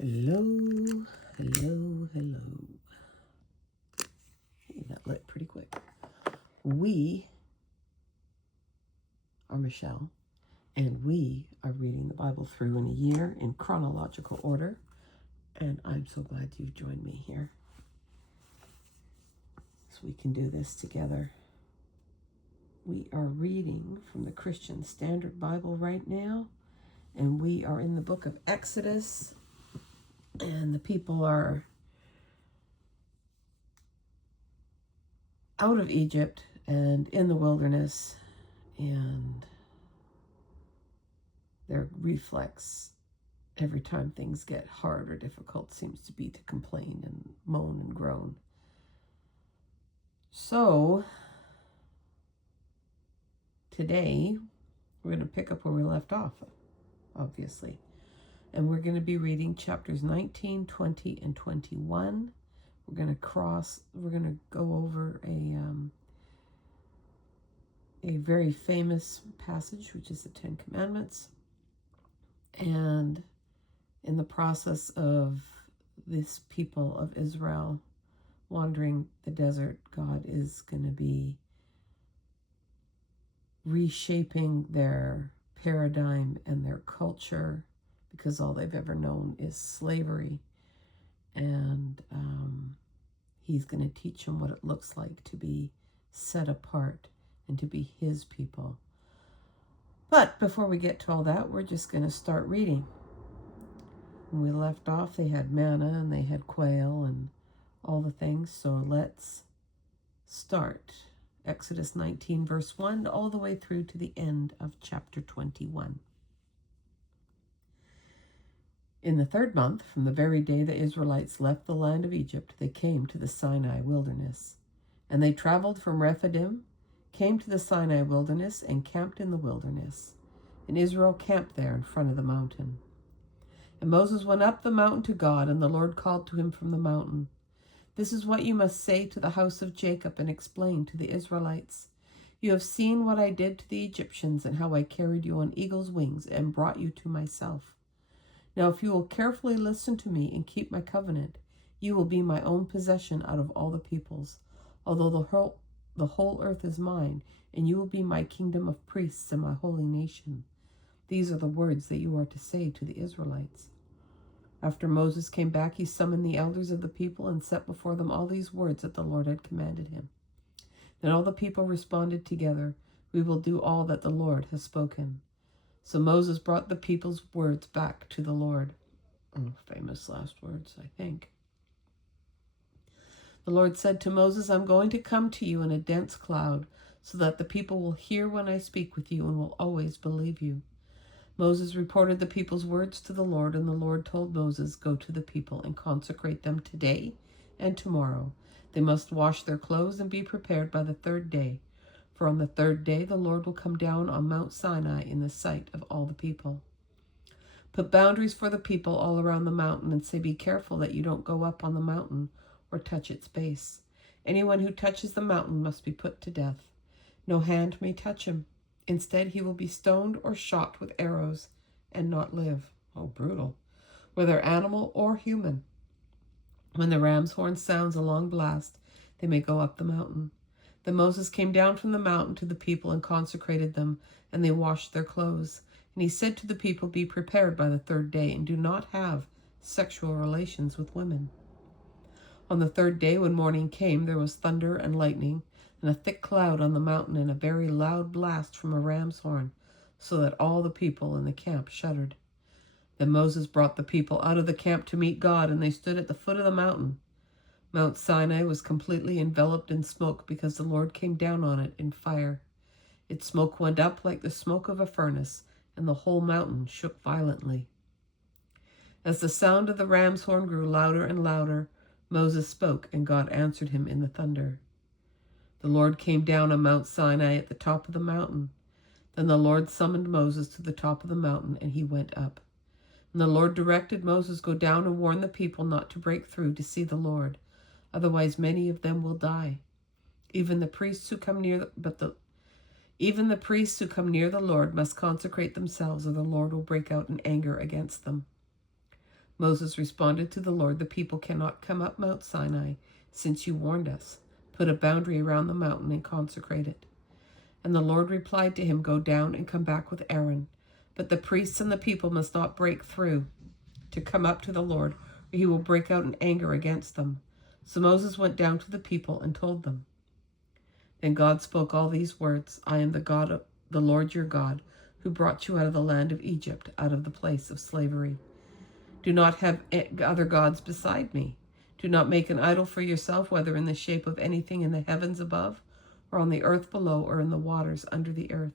Hello, hello, hello. Hey, that lit pretty quick. We are Michelle, and we are reading the Bible through in a year in chronological order, and I'm so glad you've joined me here so we can do this together. We are reading from the Christian Standard Bible right now, and we are in the book of Exodus, and the people are out of Egypt and in the wilderness, and their reflex every time things get hard or difficult seems to be to complain and moan and groan. So today we're going to pick up where we left off, obviously, and we're going to be reading chapters 19, 20, and 21. We're going to go over a very famous passage, which is the Ten Commandments. And in the process of this people of Israel wandering the desert, God is going to be reshaping their paradigm and their culture, because all they've ever known is slavery. And he's going to teach them what it looks like to be set apart and to be his people. But before we get to all that, we're just going to start reading. When we left off, they had manna and they had quail and all the things. So let's start. Exodus 19, verse 1, all the way through to the end of chapter 21. In the third month, from the very day the Israelites left the land of Egypt, they came to the Sinai wilderness. And they traveled from Rephidim, came to the Sinai wilderness, and camped in the wilderness. And Israel camped there in front of the mountain. And Moses went up the mountain to God, and the Lord called to him from the mountain. This is what you must say to the house of Jacob and explain to the Israelites. You have seen what I did to the Egyptians and how I carried you on eagle's wings and brought you to myself. Now, if you will carefully listen to me and keep my covenant, you will be my own possession out of all the peoples, although the whole earth is mine, and you will be my kingdom of priests and my holy nation. These are the words that you are to say to the Israelites. After Moses came back, he summoned the elders of the people and set before them all these words that the Lord had commanded him. Then all the people responded together, "We will do all that the Lord has spoken." So Moses brought the people's words back to the Lord. Oh, famous last words, I think. The Lord said to Moses, "I'm going to come to you in a dense cloud, so that the people will hear when I speak with you and will always believe you." Moses reported the people's words to the Lord, and the Lord told Moses, "Go to the people and consecrate them today and tomorrow. They must wash their clothes and be prepared by the third day. For on the third day the Lord will come down on Mount Sinai in the sight of all the people. Put boundaries for the people all around the mountain and say, be careful that you don't go up on the mountain or touch its base. Anyone who touches the mountain must be put to death. No hand may touch him. Instead, he will be stoned or shot with arrows and not live." Oh, brutal. "Whether animal or human. When the ram's horn sounds a long blast, they may go up the mountain." Then Moses came down from the mountain to the people and consecrated them, and they washed their clothes. And he said to the people, "Be prepared by the third day, and do not have sexual relations with women." On the third day, when morning came, there was thunder and lightning, and a thick cloud on the mountain, and a very loud blast from a ram's horn, so that all the people in the camp shuddered. Then Moses brought the people out of the camp to meet God, and they stood at the foot of the mountain. Mount Sinai was completely enveloped in smoke because the Lord came down on it in fire. Its smoke went up like the smoke of a furnace, and the whole mountain shook violently. As the sound of the ram's horn grew louder and louder, Moses spoke, and God answered him in the thunder. The Lord came down on Mount Sinai at the top of the mountain. Then the Lord summoned Moses to the top of the mountain, and he went up. And the Lord directed Moses, "Go down and warn the people not to break through to see the Lord. Otherwise, many of them will die. Even the priests who come near the Lord must consecrate themselves, or the Lord will break out in anger against them." Moses responded to the Lord, "The people cannot come up Mount Sinai, since you warned us. Put a boundary around the mountain and consecrate it." And the Lord replied to him, "Go down and come back with Aaron. But the priests and the people must not break through to come up to the Lord, or he will break out in anger against them." So Moses went down to the people and told them. Then God spoke all these words: "I am the Lord your God, who brought you out of the land of Egypt, out of the place of slavery. Do not have other gods beside me. Do not make an idol for yourself, whether in the shape of anything in the heavens above, or on the earth below, or in the waters under the earth.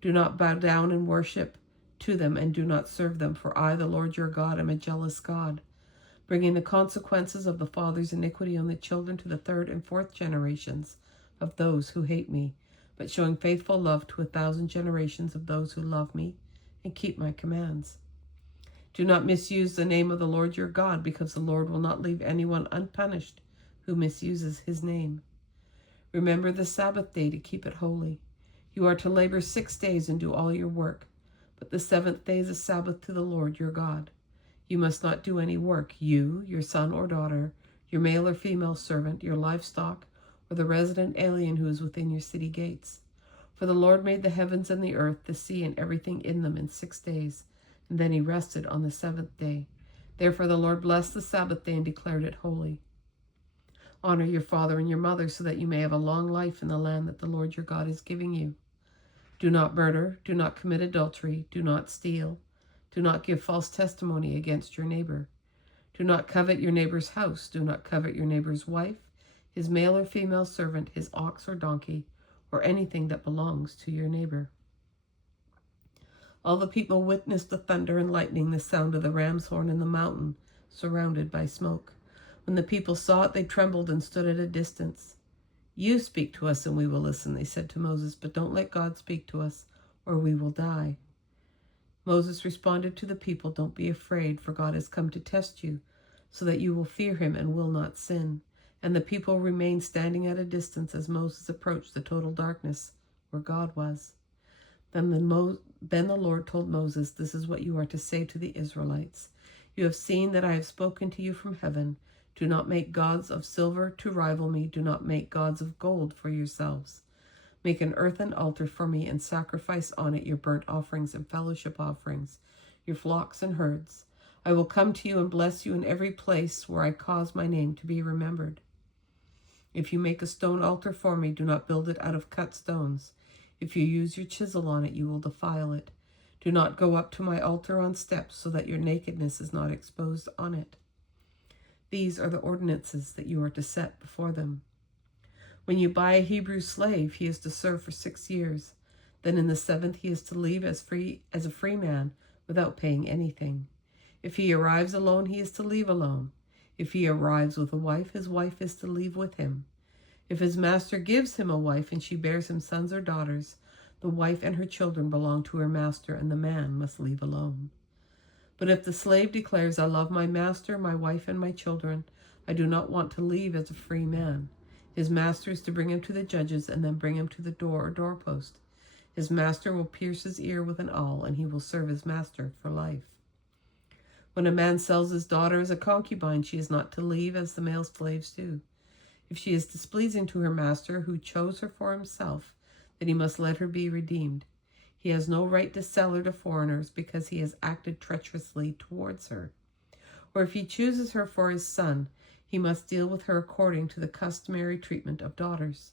Do not bow down and worship to them, and do not serve them, for I, the Lord your God, am a jealous God, bringing the consequences of the father's iniquity on the children to the third and fourth generations of those who hate me, but showing faithful love to 1,000 generations of those who love me and keep my commands. Do not misuse the name of the Lord your God, because the Lord will not leave anyone unpunished who misuses his name. Remember the Sabbath day to keep it holy. You are to labor 6 days and do all your work, but the seventh day is a Sabbath to the Lord your God. You must not do any work, you, your son or daughter, your male or female servant, your livestock, or the resident alien who is within your city gates. For the Lord made the heavens and the earth, the sea, and everything in them in 6 days, and then he rested on the seventh day. Therefore the Lord blessed the Sabbath day and declared it holy. Honor your father and your mother, so that you may have a long life in the land that the Lord your God is giving you. Do not murder, do not commit adultery, do not steal, do not give false testimony against your neighbor. Do not covet your neighbor's house, do not covet your neighbor's wife, his male or female servant, his ox or donkey, or anything that belongs to your neighbor. All the people witnessed the thunder and lightning, the sound of the ram's horn, and the mountain surrounded by smoke. When the people saw it, they trembled and stood at a distance. "You speak to us and we will listen," they said to Moses, "but don't let God speak to us, or we will die." Moses responded to the people, "Don't be afraid, for God has come to test you, so that you will fear him and will not sin." And the people remained standing at a distance as Moses approached the total darkness where God was. Then the Lord told Moses, "This is what you are to say to the Israelites. You have seen that I have spoken to you from heaven. Do not make gods of silver to rival me. Do not make gods of gold for yourselves. Make an earthen altar for me and sacrifice on it your burnt offerings and fellowship offerings, your flocks and herds. I will come to you and bless you in every place where I cause my name to be remembered. If you make a stone altar for me, do not build it out of cut stones. If you use your chisel on it, you will defile it. Do not go up to my altar on steps, so that your nakedness is not exposed on it. These are the ordinances that you are to set before them. When you buy a Hebrew slave, he is to serve for 6 years. Then in the 7th he is to leave as a free man without paying anything. If he arrives alone, he is to leave alone. If he arrives with a wife, his wife is to leave with him. If his master gives him a wife and she bears him sons or daughters, the wife and her children belong to her master, and the man must leave alone. But if the slave declares, 'I love my master, my wife, and my children, I do not want to leave as a free man,' his master is to bring him to the judges and then bring him to the door or doorpost. His master will pierce his ear with an awl, and he will serve his master for life. When a man sells his daughter as a concubine, she is not to leave as the male slaves do. If she is displeasing to her master, who chose her for himself, then he must let her be redeemed. He has no right to sell her to foreigners because he has acted treacherously towards her. Or if he chooses her for his son, he must deal with her according to the customary treatment of daughters.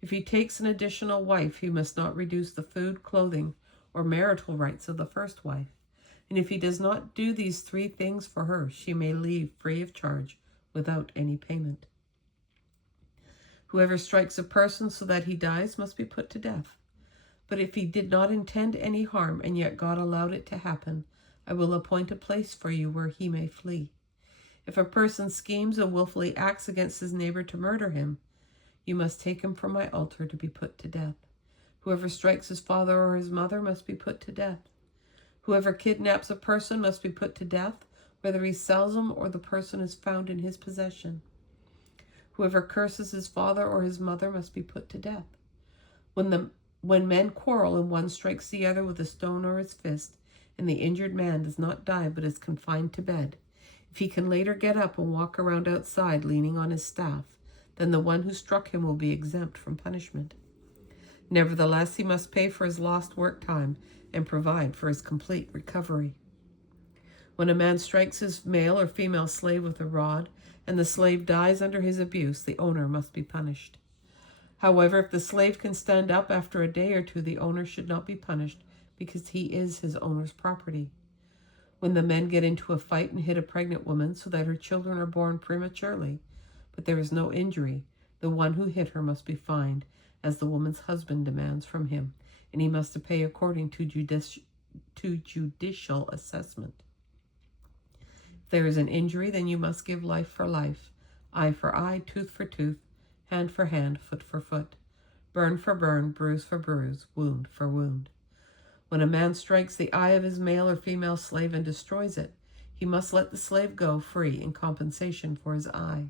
If he takes an additional wife, he must not reduce the food, clothing, or marital rights of the first wife. And if he does not do these 3 things for her, she may leave free of charge without any payment. Whoever strikes a person so that he dies must be put to death. But if he did not intend any harm, and yet God allowed it to happen, I will appoint a place for you where he may flee. If a person schemes and willfully acts against his neighbor to murder him, you must take him from my altar to be put to death. Whoever strikes his father or his mother must be put to death. Whoever kidnaps a person must be put to death, whether he sells him or the person is found in his possession. Whoever curses his father or his mother must be put to death. When men quarrel and one strikes the other with a stone or his fist, and the injured man does not die but is confined to bed, if he can later get up and walk around outside leaning on his staff, then the one who struck him will be exempt from punishment. Nevertheless, he must pay for his lost work time and provide for his complete recovery. When a man strikes his male or female slave with a rod, and the slave dies under his abuse, the owner must be punished. However, if the slave can stand up after a day or two, the owner should not be punished because he is his owner's property. When the men get into a fight and hit a pregnant woman so that her children are born prematurely, but there is no injury, the one who hit her must be fined, as the woman's husband demands from him, and he must pay according to judicial assessment. If there is an injury, then you must give life for life, eye for eye, tooth for tooth, hand for hand, foot for foot, burn for burn, bruise for bruise, wound for wound. When a man strikes the eye of his male or female slave and destroys it, he must let the slave go free in compensation for his eye.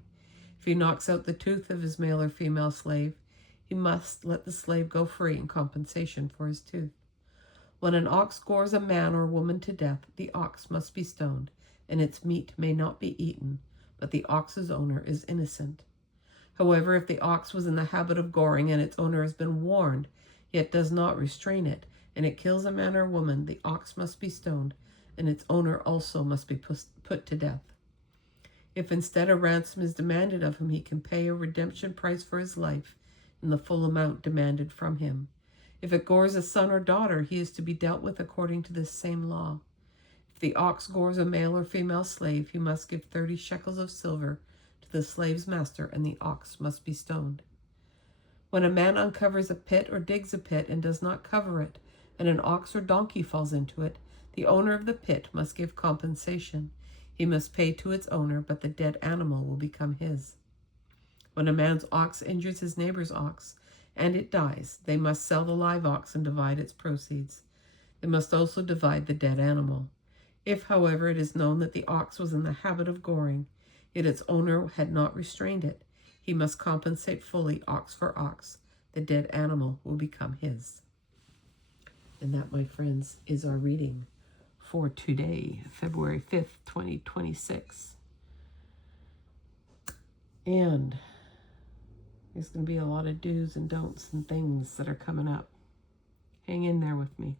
If he knocks out the tooth of his male or female slave, he must let the slave go free in compensation for his tooth. When an ox gores a man or woman to death, the ox must be stoned, and its meat may not be eaten, but the ox's owner is innocent. However, if the ox was in the habit of goring and its owner has been warned, yet does not restrain it, and it kills a man or woman, the ox must be stoned, and its owner also must be put to death. If instead a ransom is demanded of him, he can pay a redemption price for his life in the full amount demanded from him. If it gores a son or daughter, he is to be dealt with according to this same law. If the ox gores a male or female slave, he must give 30 shekels of silver to the slave's master, and the ox must be stoned. When a man uncovers a pit or digs a pit and does not cover it, and an ox or donkey falls into it, the owner of the pit must give compensation. He must pay to its owner, but the dead animal will become his. When a man's ox injures his neighbor's ox, and it dies, they must sell the live ox and divide its proceeds. They must also divide the dead animal. If, however, it is known that the ox was in the habit of goring, yet its owner had not restrained it, he must compensate fully, ox for ox. The dead animal will become his. And that, my friends, is our reading for today, February 5th, 2026. And there's going to be a lot of do's and don'ts and things that are coming up. Hang in there with me.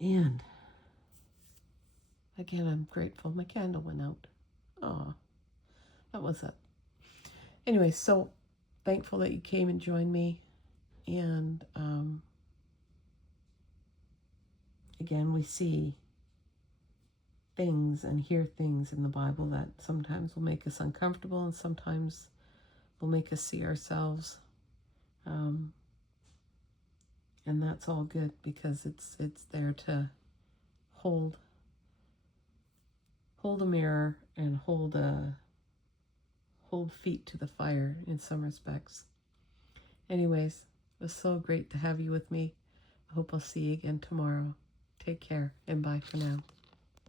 And again, I'm grateful. My candle went out. Oh, that was it. Anyway, so thankful that you came and joined me. And again, we see things and hear things in the Bible that sometimes will make us uncomfortable and sometimes will make us see ourselves. And that's all good because it's there to hold a mirror and hold feet to the fire in some respects. Anyways, it was so great to have you with me. I hope I'll see you again tomorrow. Take care and bye for now.